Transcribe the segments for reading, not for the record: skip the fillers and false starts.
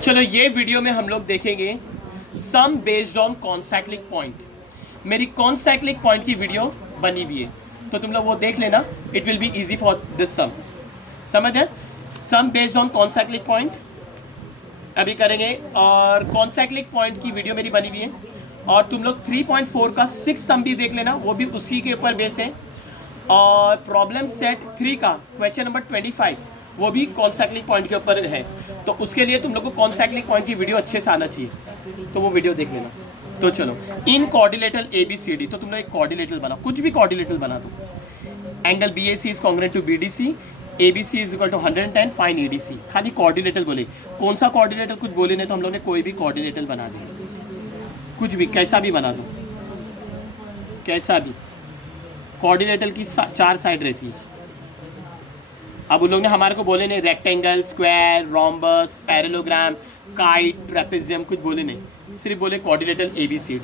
चलो ये वीडियो में हम लोग देखेंगे sum based on concyclic point. मेरी कॉन्साइक्लिक पॉइंट की वीडियो बनी हुई है, तो तुम लोग वो देख लेना। It will be easy for this sum. समझ है? Sum based on concyclic point अभी करेंगे, और कॉन्साइक्लिक पॉइंट की वीडियो मेरी बनी हुई है। और तुम लोग 3.4 का 6 सम भी देख लेना, वो भी उसी के ऊपर बेस है। और प्रॉब्लम सेट 3 का क्वेश्चन नंबर 25 वो भी कॉन्साइक्लिक पॉइंट के ऊपर है। तो उसके लिए तुम लोग को कॉन्साइक्लिक पॉइंट की वीडियो अच्छे से आना चाहिए, तो वो वीडियो देख लेना। तो चलो, इन कॉर्डिलेटरल ABCD, तो तुम लोग एक कॉर्डिलेटरल बनाओ, कुछ भी कॉर्डिलेटरल बना दो। Angle BAC is congruent to BDC, ABC is equal to 110, fine EDC। खाली कॉर्डिलेटर बोले, कौन सा कॉर्डिलेटर कुछ बोले नहीं, तो हम लोग ने कोई भी कॉर्डिलेटर बना दिया, कुछ भी कैसा भी बना दो, कैसा भी। कॉर्डिलेटर की 4 साइड रहती है। अब उन लोग ने हमारे को बोले नहीं rectangle, square, rhombus, parallelogram, kite, trapezium, कुछ बोले नहीं, सिर्फ बोले कॉर्डिलेटर ABCD।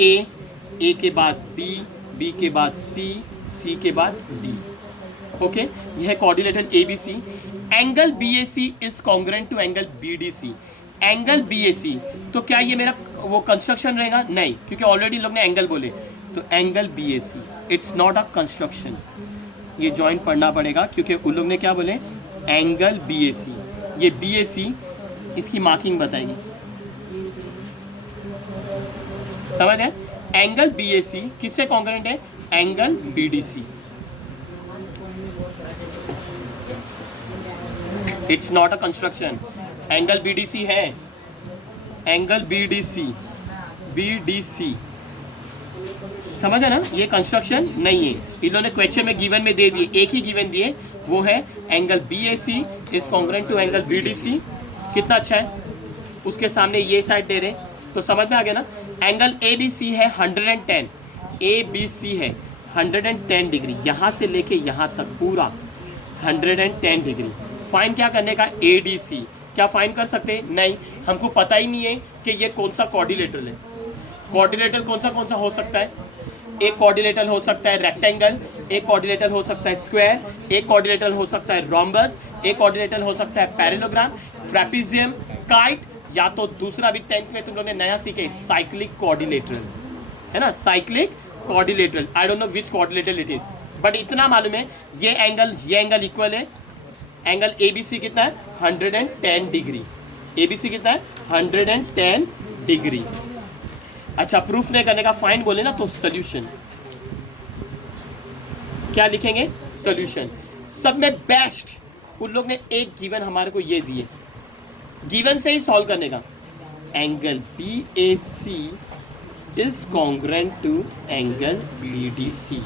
ए के बाद B के बाद C के बाद D। ओके, यह है quadrilateral ABC। Angle BAC is congruent to angle BDC। Angle BAC, तो क्या ये मेरा वो कंस्ट्रक्शन रहेगा? नहीं, क्योंकि ऑलरेडी लोग ने एंगल बोले, तो angle BAC it's not a construction. ये जॉइंट पढ़ना पड़ेगा, क्योंकि उन लोग ने क्या बोले, एंगल BAC। ये BAC इसकी मार्किंग बताएगी, समझ है? एंगल BAC किससे कॉन्ग्रुएंट है? Angle BDC। It's not a construction. Angle BDC है, एंगल BDC समझ है ना? ये कंस्ट्रक्शन नहीं है। इन लोगों ने क्वेश्चन में गिवन में दे दिए, एक ही गिवन दिए, वो है angle BAC is congruent to angle BDC। कितना अच्छा है, उसके सामने ये साइड दे रहे, तो समझ में आ गया ना? एंगल ABC है 110, ABC है 110 डिग्री, यहाँ से लेके यहाँ तक पूरा 110 डिग्री। फाइन क्या करने का? ADC। क्या फाइन कर सकते? नहीं, हमको पता ही नहीं है कि ये कौन सा कॉर्डिलेटर है। कॉर्डिलेटर कौन सा हो सकता है? एक कॉर्डिलेटर हो सकता है रेक्टेंगल, एक कॉर्डिलेटर हो सकता है स्क्वायर, एक कॉर्डिलेटर हो सकता है रोम्बस, एक कॉर्डिलेटर हो सकता है पैरेललोग्राम, ट्रेपेजियम, काइट, या तो दूसरा भी 10th में तुम लोग ने नया सीखे, साइक्लिक कॉर्डिलेटर, है ना? Cyclic quadrilateral, I don't know which quadrilateral it is, but इतना मालूम है ये एंगल इक्वल है। एंगल ABC कितना है? 110 डिग्री। ABC कितना है? 110 डिग्री। अच्छा, प्रूफ नहीं करने का फाइन बोले ना, तो सोल्यूशन क्या लिखेंगे? सोल्यूशन। सब में बेस्ट उन लोग ने एक गिवन हमारे को ये दिए, गिवन से ही सॉल्व करने का। Angle BAC is congruent to angle BDC।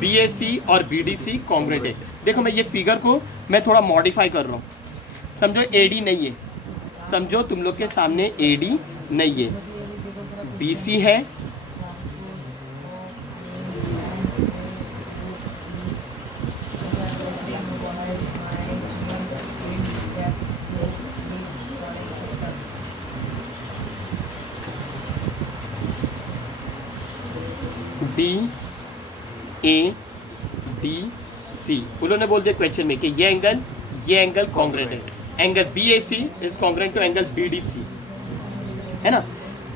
BAC और BDC कॉन्ग्रुएंट है। देखो, मैं ये फिगर को मैं थोड़ा मॉडिफाई कर रहा हूँ। समझो AD नहीं है, समझो तुम लोग के सामने AD नहीं है, BC है, BADC। उन्होंने बोल दिया क्वेश्चन में कि ये एंगल कॉन्ग्रुएंट है। Angle BAC is congruent to angle BDC, है ना?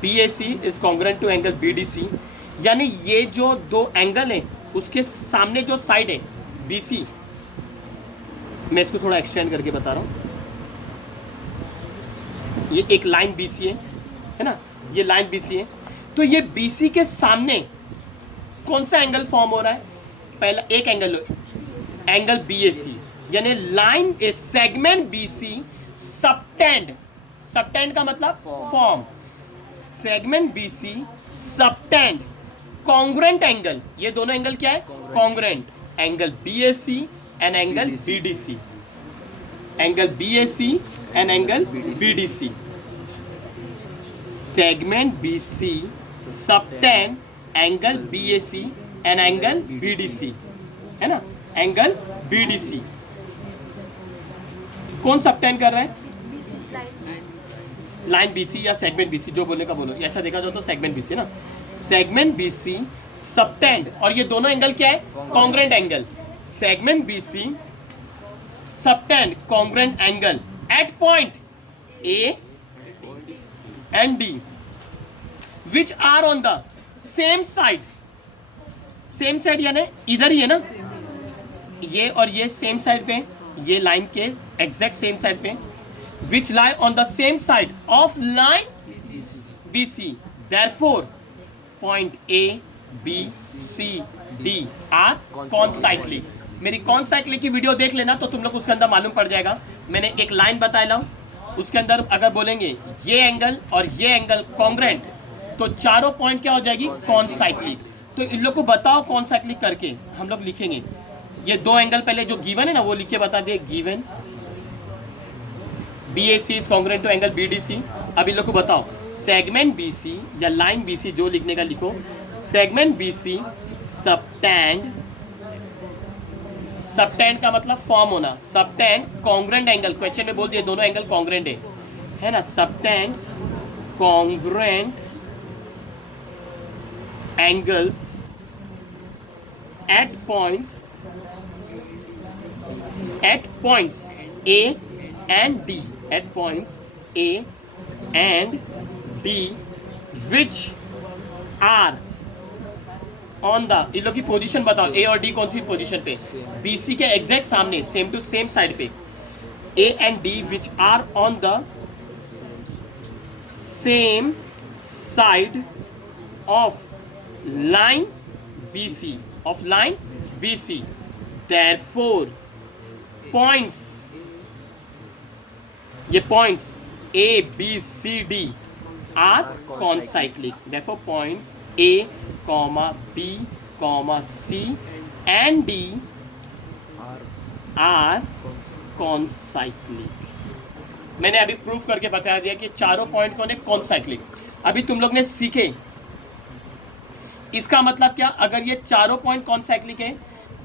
BAC is congruent to angle BDC, यानी ये जो दो एंगल है उसके सामने जो साइड है BC, मैं इसको थोड़ा एक्सटेंड करके बता रहा हूँ। ये एक लाइन BC है ना? ये लाइन BC है, तो ये BC के सामने कौन सा एंगल फॉर्म हो रहा है? पहला एक एंगल BAC, यानी लाइन सेगमेंट BC सबटेंड का मतलब form, segment BC subtend congruent angle. ये दोनों एंगल क्या है? Congruent. Angle BAC and angle BDC, angle BAC and angle BDC। Segment BC subtend angle BAC and angle BDC, है ना? Angle BDC कौन subtend कर रहा है? लाइन BC या सेगमेंट BC, जो बोलने का बोलो। ऐसा देखा जाए तो सेगमेंट BC ना, सेगमेंट BC सबटेंड, और ये दोनों एंगल क्या है? Congruent angle. Segment BC subtend congruent angle at point A and D which are on the same side. Same side यानी इधर ही है ना, ये और ये सेम साइड पे, ये लाइन के एग्जैक्ट सेम साइड पे, which lie on the same side of line BC. Therefore point A, B, C, D are concyclic. मेरी कॉन्साइक्लिक की वीडियो देख लेना तो तुम लोग उसके अंदर मालूम पड़ जाएगा. मैंने एक लाइन बताया हूँ, उसके अंदर अगर बोलेंगे ये एंगल और ये एंगल कॉन्ग्रेंट तो चारों पॉइंट क्या हो जाएगी, कॉन्साइक्लिक. तो इन लोग को बताओ कॉन्साइक्लिक करके. हम लोग लिखेंगे ये दो एंगल पहले जो गिवन है ना वो लिख के बता दे. Given BAC is congruent to angle BDC. अब इन लोग को बताओ सेगमेंट BC या लाइन BC जो लिखने का लिखो. सेगमेंट BC सबटेंड, सबटेंड का मतलब फॉर्म होना. सबटेंड कॉन्ग्रेंट एंगल, क्वेश्चन में बोल दिए दोनों एंगल कॉन्ग्रेंट है ना. Subtend congruent angles at points A and D, at points A and D which are on the, इन लोग की पोजीशन बताओ. A और D कौन सी पोजीशन पे, BC के एग्जैक्ट सामने, सेम टू सेम साइड पे. A and D which are on the same side of line BC, of line BC. Therefore points, ये points A, B, C, D are concyclic. Therefore points A, B, C and D are concyclic. मैंने अभी proof करके बता दिया कि चारों point कौन है, कॉन्साइक्लिक. अभी तुम लोग ने सीखे इसका मतलब क्या. अगर ये चारों पॉइंट कॉन्साइक्लिक है,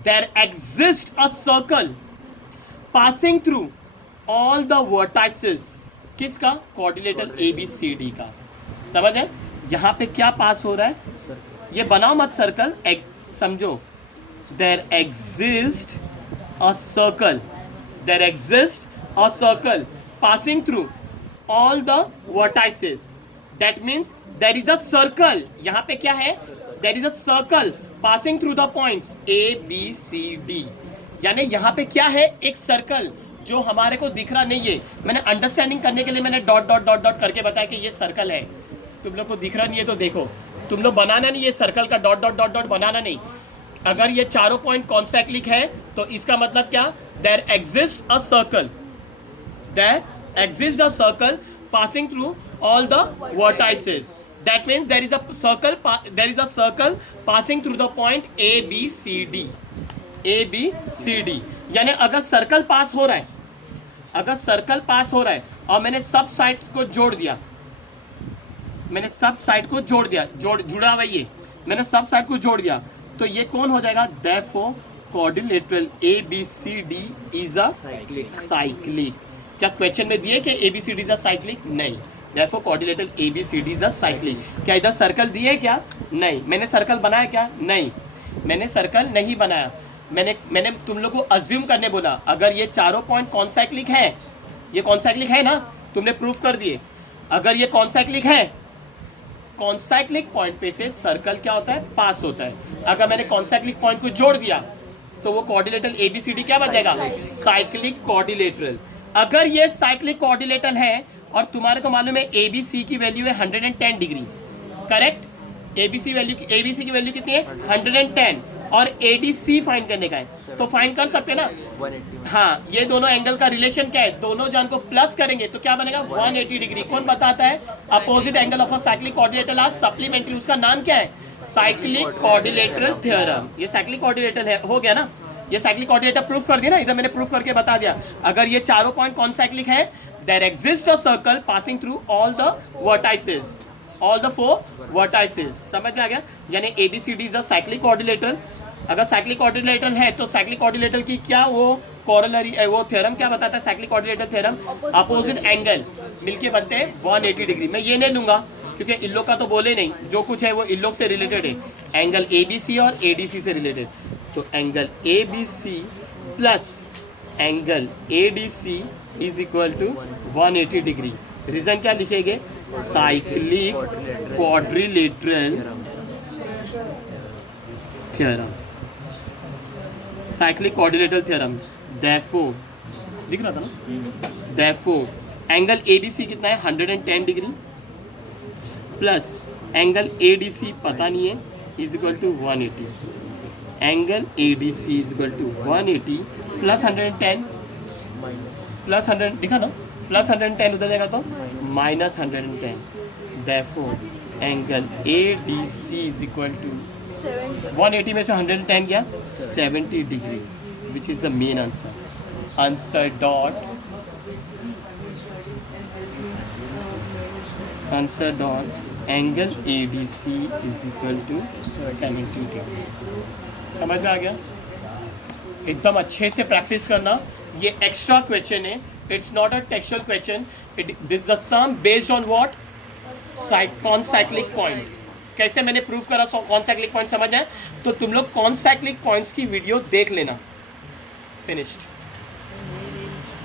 there exist a circle passing through all the vertices. किसका, कोऑर्डिनेटर ABCD का. समझ है यहां पे क्या पास हो रहा है, ये बनाओ मत सर्कल, समझो. There exist a circle, there exist a circle passing through all the vertices. That means there is a circle. यहाँ पे क्या है, there is a circle passing through the points A, B, C, D. यानी यहाँ पे क्या है, एक सर्कल जो हमारे को दिख रहा नहीं है. मैंने अंडरस्टैंडिंग करने के लिए मैंने डॉट डॉट डॉट डॉट करके बताया कि ये सर्कल है. तुम लोग को दिख रहा नहीं है तो देखो, तुम लोग बनाना नहीं, ये सर्कल का डॉट डॉट डॉट डॉट बनाना नहीं. अगर ये चारों पॉइंट कॉन्साइक्लिक है तो इसका मतलब क्या, there exist a circle, there exists a circle passing through all the vertices. That means there is a circle passing through the point A B C D. A B C D. यानी अगर circle पास हो रहा है, अगर circle पास हो रहा है और मैंने सब साइड को जोड़ दिया, मैंने सब साइड को जोड़ दिया, जुड़ा हुआ ये, मैंने सब साइड को जोड़ दिया, तो ये कौन हो जाएगा, therefore quadrilateral ABCD is a cyclic. क्या क्वेश्चन में दिए कि ABCD इज अ साइक्लिक, नहीं. Therefore quadrilateral ABCD is a cyclic. क्या इधर सर्कल दिए क्या, नहीं. मैंने सर्कल बनाया क्या, नहीं. मैंने सर्कल नहीं बनाया. मैंने तुम लोग को अज्यूम करने बोला. अगर ये चारों पॉइंट कॉन्साइक्लिक है, ये कॉन्साइक्लिक है ना, तुमने प्रूफ कर दिए. अगर ये कॉन्साइक्लिक है, कॉन्साइक्लिक पॉइंट पे से सर्कल क्या होता है, पास होता है. अगर मैंने कॉन्साइक्लिक पॉइंट को जोड़ दिया तो वो कोऑर्डिनेटर ABCD क्या बन जाएगा, साइक्लिक कोऑर्डिनेटर. अगर ये साइक्लिक कोऑर्डिनेटर है और तुम्हारे को मालूम है ABC की वैल्यू है 110 डिग्री, करेक्ट. ABC की वैल्यू कितनी है, 110, और ADC फाइंड करने का है, तो फाइंड कर सकते हैं ना. हाँ, ये दोनों एंगल का रिलेशन क्या है, दोनों जान को प्लस करेंगे तो क्या बनेगा, 180 डिग्री. कौन बताता है, opposite angle of a cyclic quadrilateral are supplementary. उसका नाम क्या है, साइक्लिक कोऑर्डिनेटर थ्योरम. ये साइक्लिक कोऑर्डिनेटर है, हो गया ना. ये साइक्लिक कोऑर्डिनेटर प्रूफ कर दिया ना, इधर मैंने प्रूफ करके बता दिया. अगर ये चारों पॉइंट कॉन्साइक्लिक है, there exist a circle passing through all the vertices, all the 4 vertices. समझ में आ गया. यानी ABCD is a cyclic quadrilateral. अगर साइक्लिक कोऑर्डिनेटर है तो साइक्लिक कोऑर्डिनेटर की क्या वो कोरोलरी, वो थ्योरम क्या बताता है, cyclic quadrilateral theorem, opposite angle मिलके बनते हैं 180 डिग्री. मैं ये नहीं दूंगा क्योंकि इन लोग का तो बोले नहीं, जो कुछ है वो इन लोग से रिलेटेड है, एंगल ABC और ADC से रिलेटेड. तो angle ABC plus angle ADC is equal to 180 degree. Reason क्या लिखेंगे? Cyclic quadrilateral theorem, cyclic quadrilateral theorem. Therefore दिख रहा था ना, देयरफॉर एंगल ABC कितना है? 110 डिग्री प्लस एंगल ADC पता नहीं है, is equal to 180। Angle ADC is equal to 180 plus 110 plus 100 दिखा ना, प्लस 110 उधर जाएगा तो minus 110। Therefore angle ADC is equal to 180 में से 110 गया 70 degree, which is the main answer. Answer dot angle ADC is equal to 70 degree. समझ में आ गया? एकदम अच्छे से प्रैक्टिस करना। ये एक्स्ट्रा क्वेश्चन है, it's not a textual question. This the sum based on what? Concyclic point. कैसे मैंने प्रूव करा कॉनसाइक्लिक पॉइंट समझ आए? तो तुम लोग कॉनसाइक्लिक पॉइंट्स की वीडियो देख लेना। फिनिश्ड।